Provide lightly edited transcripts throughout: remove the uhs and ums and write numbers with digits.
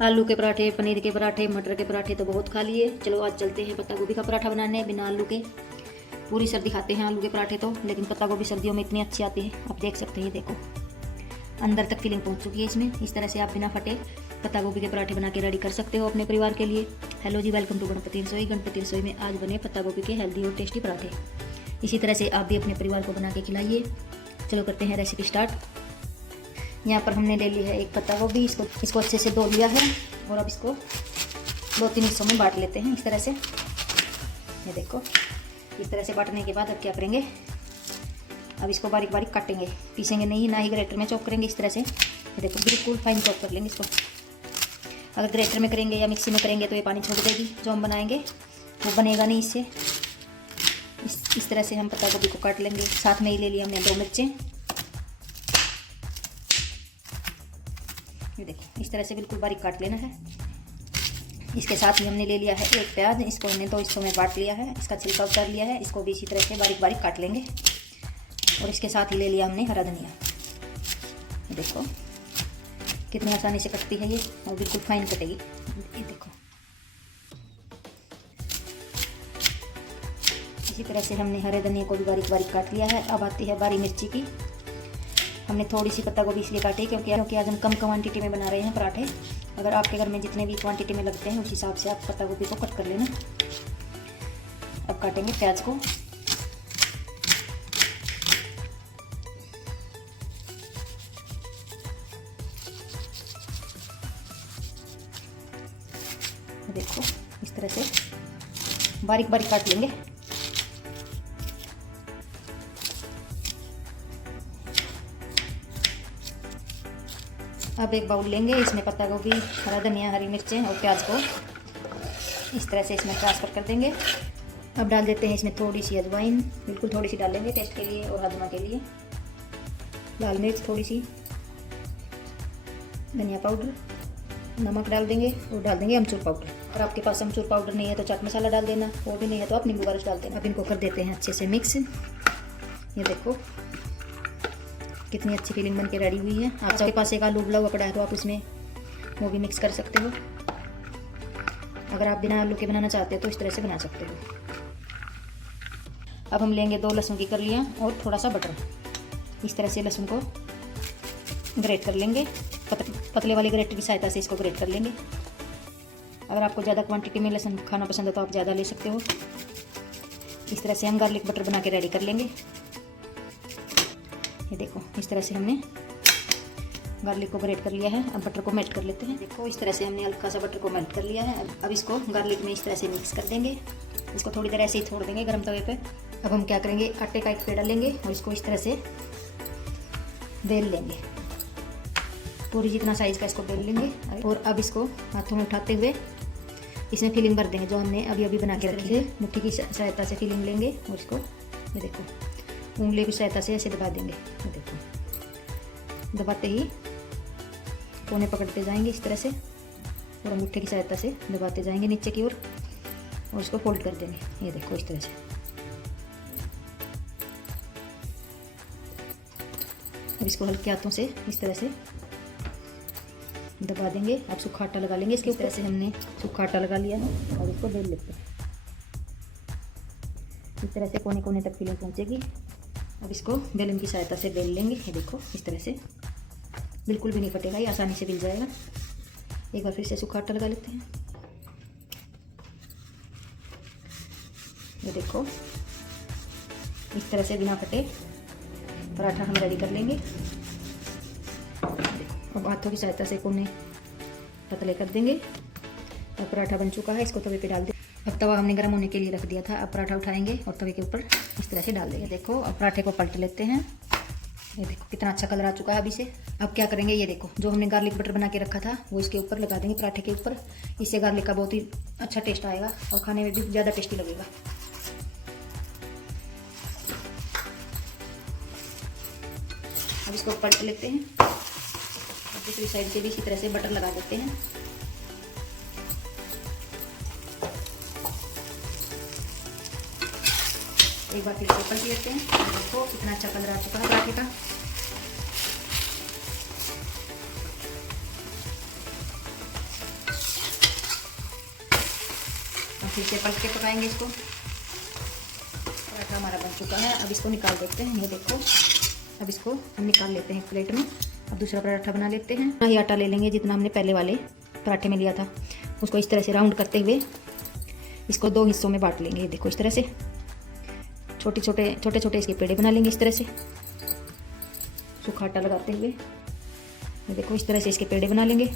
आलू के पराठे, पनीर के पराठे, मटर के पराठे तो बहुत खा लिए। चलो आज चलते हैं पत्ता गोभी का पराठा बनाने बिना आलू के। पूरी सर्दी खाते हैं आलू के पराठे तो, लेकिन पत्ता गोभी सर्दियों में इतनी अच्छी आती है। आप देख सकते हैं, देखो अंदर तक फीलिंग पहुंच चुकी है इसमें। इस तरह से आप बिना फटे पत्ता गोभी के पराठे बना के रेडी कर सकते हो अपने परिवार के लिए। हेलो जी, वेलकम टू गणपति रसोई। गणपति रसोई में आज बने पत्ता गोभी के हेल्दी और टेस्टी पराठे। इसी तरह से आप भी अपने परिवार को बना के खिलाइए। चलो करते हैं रेसिपी स्टार्ट। यहाँ पर हमने ले लिया है एक पत्ता गोभी। इसको अच्छे से धो लिया है और अब इसको 2-3 हिस्सों में बांट लेते हैं इस तरह से। ये देखो, इस तरह से बांटने के बाद अब क्या करेंगे, अब इसको बारीक बारीक काटेंगे। पीसेंगे नहीं, ना ही ग्रेटर में चॉप करेंगे। इस तरह से ये देखो, बिल्कुल फाइन चॉप कर लेंगे इसको। अगर ग्रेटर में करेंगे या मिक्सी में करेंगे तो ये पानी छोड़ देगी। जो हम बनाएंगे वो बनेगा नहीं इससे। इस तरह से हम पत्ता गोभी को काट लेंगे। साथ में ही ले लिया हमने 2 मिर्चें। ये देखो, इस तरह से बिल्कुल बारीक काट लेना है। इसके साथ ही हमने ले लिया है 1 प्याज। इसको हमने 2 हिस्सों में बांट लिया है, इसका छिलका उतार लिया है। इसको भी इसी तरह से बारीक बारीक काट लेंगे। और इसके साथ ही ले लिया हमने हरा धनिया। देखो कितनी आसानी से कटती है ये, और बिल्कुल फाइन कटेगी। ये देखो, इसी तरह से हमने हरे धनिया को भी बारीक बारीक काट लिया है। अब आती है बारी मिर्ची की। हमने थोड़ी सी पत्ता गोभी इसलिए काटी क्योंकि आज हम कम क्वांटिटी में बना रहे हैं पराठे। अगर आपके घर में जितने भी क्वांटिटी में लगते हैं उस हिसाब से आप पत्ता गोभी को कट कर लेना। अब काटेंगे प्याज को। देखो, इस तरह से बारीक बारीक काट लेंगे। अब एक बाउल लेंगे, इसमें पत्ता गोभी, हरा धनिया, हरी मिर्चें और प्याज को इस तरह से इसमें ट्रांसफ़र कर देंगे। अब डाल देते हैं इसमें थोड़ी सी अजवाइन, बिल्कुल थोड़ी सी डालेंगे टेस्ट के लिए और हाजमा के लिए। लाल मिर्च थोड़ी सी, धनिया पाउडर, नमक डाल देंगे और डाल देंगे अमचूर पाउडर। अगर आपके पास अमचूर पाउडर नहीं है तो चाट मसाला डाल देना, वो भी नहीं है तो आप नींबू का रस डाल देना। अब इनको कर देते हैं अच्छे से मिक्स। ये देखो कितनी अच्छी फीलिंग बन के रेडी हुई है। आपके पास एक आलू उबला हुआ पड़ा है तो आप इसमें वो भी मिक्स कर सकते हो। अगर आप बिना आलू के बनाना चाहते हो तो इस तरह से बना सकते हो। अब हम लेंगे 2 लहसुन की कलियाँ और थोड़ा सा बटर। इस तरह से लहसुन को ग्रेट कर लेंगे। पतले वाले ग्रेटर की सहायता से इसको ग्रेट कर लेंगे। अगर आपको ज़्यादा क्वांटिटी में लहसुन खाना पसंद है तो आप ज़्यादा ले सकते हो। इस तरह से हम गार्लिक बटर बना के रेडी कर लेंगे। ये देखो, इस तरह से हमने गार्लिक को ग्रेट कर लिया है। अब बटर को मेल्ट कर लेते हैं। देखो, इस तरह से हमने हल्का सा बटर को मेल्ट कर लिया है। अब इसको गार्लिक में इस तरह से मिक्स कर देंगे। इसको थोड़ी देर ऐसे ही छोड़ देंगे गर्म तवे पे। अब हम क्या करेंगे, आटे का एक पेड़ा लेंगे और इसको इस तरह से बेल लेंगे। पूरी जितना साइज़ का इसको बेल लेंगे और अब इसको हाथों में उठाते हुए इसमें फिलिंग भर देंगे जो हमने अभी अभी बना के रखी है। मुट्ठी की सहायता से फिलिंग लेंगे और इसको ये देखो उंगली की सहायता से ऐसे दबा देंगे। ये देखो, दबाते ही कोने पकड़ते जाएंगे इस तरह से और अंगूठे की सहायता से दबाते जाएंगे नीचे की ओर और इसको फोल्ड कर देंगे। ये देखो, इस तरह से। अब इसको हल्के हाथों से इस तरह से दबा देंगे। अब सूखा आटा लगा लेंगे इसके ऊपर से। हमने सूखा आटा लगा लिया है और इसको बेल लेते हैं। इस तरह से कोने कोने तक फिलिंग पहुंचेगी। अब इसको बेलन की सहायता से बेल लेंगे। ये देखो, इस तरह से बिल्कुल भी नहीं फटेगा, ये आसानी से मिल जाएगा। एक बार फिर से सूखा आटा लगा लेते हैं। ये देखो, इस तरह से बिना फटे पराठा हम रेडी कर लेंगे। अब हाथों की सहायता से कोने पतले कर देंगे। अब पराठा बन चुका है, इसको तवे पे डाल दें। अब तवा हमने गर्म होने के लिए रख दिया था। अब पराठा उठाएंगे और तवे के ऊपर इस तरह से डाल देंगे। देखो, अब पराठे को पलट लेते हैं। ये देखो कितना अच्छा कलर आ चुका है अभी से। अब क्या करेंगे, ये देखो जो हमने गार्लिक बटर बना के रखा था वो इसके ऊपर लगा देंगे, पराठे के ऊपर। इससे गार्लिक का बहुत ही अच्छा टेस्ट आएगा और खाने में भी ज़्यादा टेस्टी लगेगा। अब इसको पलट लेते हैं। दूसरी साइड से भी इसी तरह से बटर लगा देते हैं। एक बार फिर से पलट लेते हैं। देखो कितना अच्छा कलर आ चुका है पराठे का। फिर से पलट के पकाएंगे इसको। पराठा हमारा बन चुका है, अब इसको निकाल देते हैं। ये देखो, अब इसको हम निकाल लेते हैं प्लेट में। अब दूसरा पराठा बना लेते हैं। ये आटा ले लेंगे जितना हमने पहले वाले पराठे में लिया था, उसको इस तरह से राउंड करते हुए इसको 2 हिस्सों में बांट लेंगे। ये देखो, इस तरह से छोटे छोटे इसके पेड़े बना लेंगे इस तरह से, सूखा आटा लगाते हुए। ये देखो, इस तरह से इसके पेड़े बना लेंगे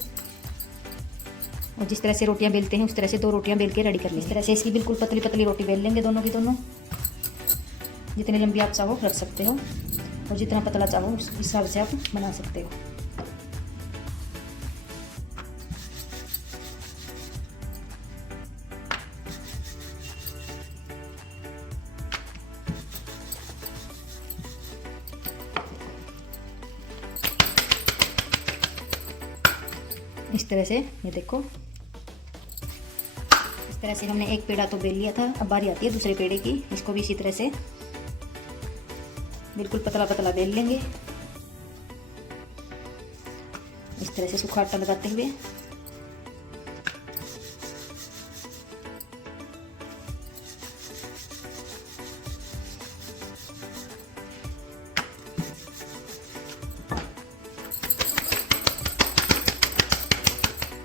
और जिस तरह से रोटियां बेलते हैं उस तरह से 2 रोटियां बेल के रेडी कर लेंगे। इस तरह से इसकी बिल्कुल पतली पतली रोटी बेल लेंगे, दोनों की दोनों। जितनी लंबी आप चाहो रख सकते हो और जितना पतला चाहो उस हिसाब से आप बना सकते हो। इस तरह से ये देखो, इस तरह से हमने एक पेड़ा तो बेल लिया था। अब बारी आती है दूसरे पेड़े की। इसको भी इसी तरह से बिल्कुल पतला पतला बेल लेंगे, इस तरह से सूखा आटा लगाते हुए।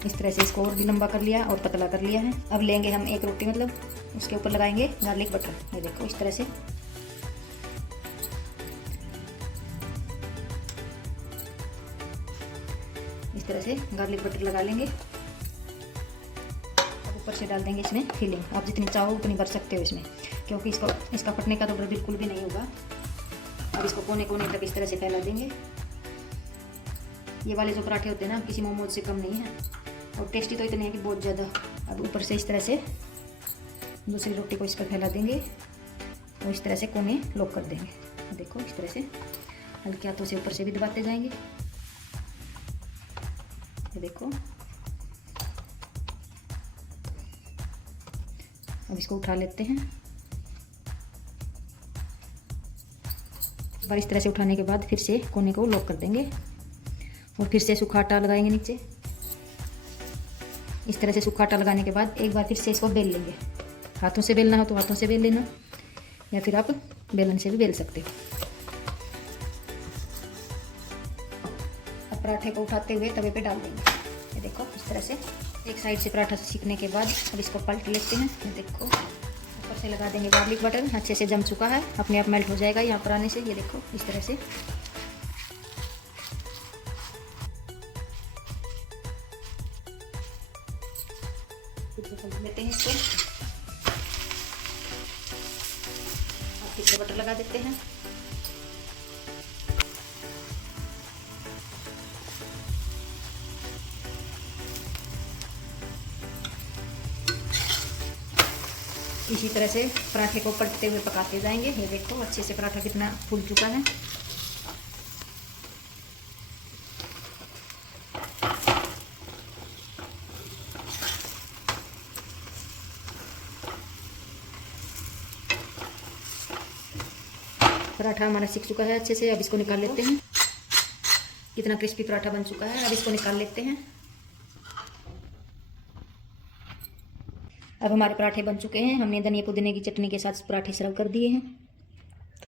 इस तरह से इसको और भी लंबा कर लिया और पतला कर लिया है। अब लेंगे हम एक रोटी, मतलब उसके ऊपर लगाएंगे गार्लिक बटर। ये देखो, इस तरह से गार्लिक बटर लगा लेंगे। अब ऊपर से डाल देंगे इसमें फिलिंग। आप जितनी चाहो उतनी भर सकते हो इसमें, क्योंकि इसका फटने का तो डर बिल्कुल भी नहीं होगा। अब इसको कोने कोने तक इस तरह से फैला देंगे। ये वाले जो पराठे होते हैं ना, किसी मोमोज से कम नहीं है और टेस्टी तो इतने हैं कि बहुत ज़्यादा। अब ऊपर से इस तरह से दूसरी रोटी को इस पर फैला देंगे और इस तरह से कोने लॉक कर देंगे। देखो, इस तरह से हल्के हाथों से ऊपर से भी दबाते जाएंगे। ये देखो, अब इसको उठा लेते हैं। एक बार इस तरह से उठाने के बाद फिर से कोने को लॉक कर देंगे और फिर से सूखा आटा लगाएंगे नीचे। इस तरह से सूखा आटा लगाने के बाद एक बार फिर से इसको बेल लेंगे। हाथों से बेलना हो तो हाथों से बेल लेना, या फिर आप बेलन से भी बेल सकते हो। अब पराठे को उठाते हुए तवे पे डाल देंगे। ये देखो, इस तरह से एक साइड से पराठा सीखने के बाद अब इसको पलट लेते हैं। ये देखो, ऊपर से लगा देंगे गार्लिक बटर। अच्छे से जम चुका है, अपने आप मेल्ट हो जाएगा यहाँ पर आने से। ये देखो, इस तरह से लेते हैं इसको। अब फिर से बटर लगा देते हैं। इसी तरह से पराठे को पलटते हुए पकाते जाएंगे। ये देखो, अच्छे से पराठा कितना फूल चुका है। पराठा हमारा सीख चुका है अच्छे से। अब इसको निकाल लेते हैं। कितना क्रिस्पी पराठा बन चुका है। अब इसको निकाल लेते हैं। अब हमारे पराठे बन चुके हैं। हमने धनिया पुदीने की चटनी के साथ पराठे सर्व कर दिए हैं।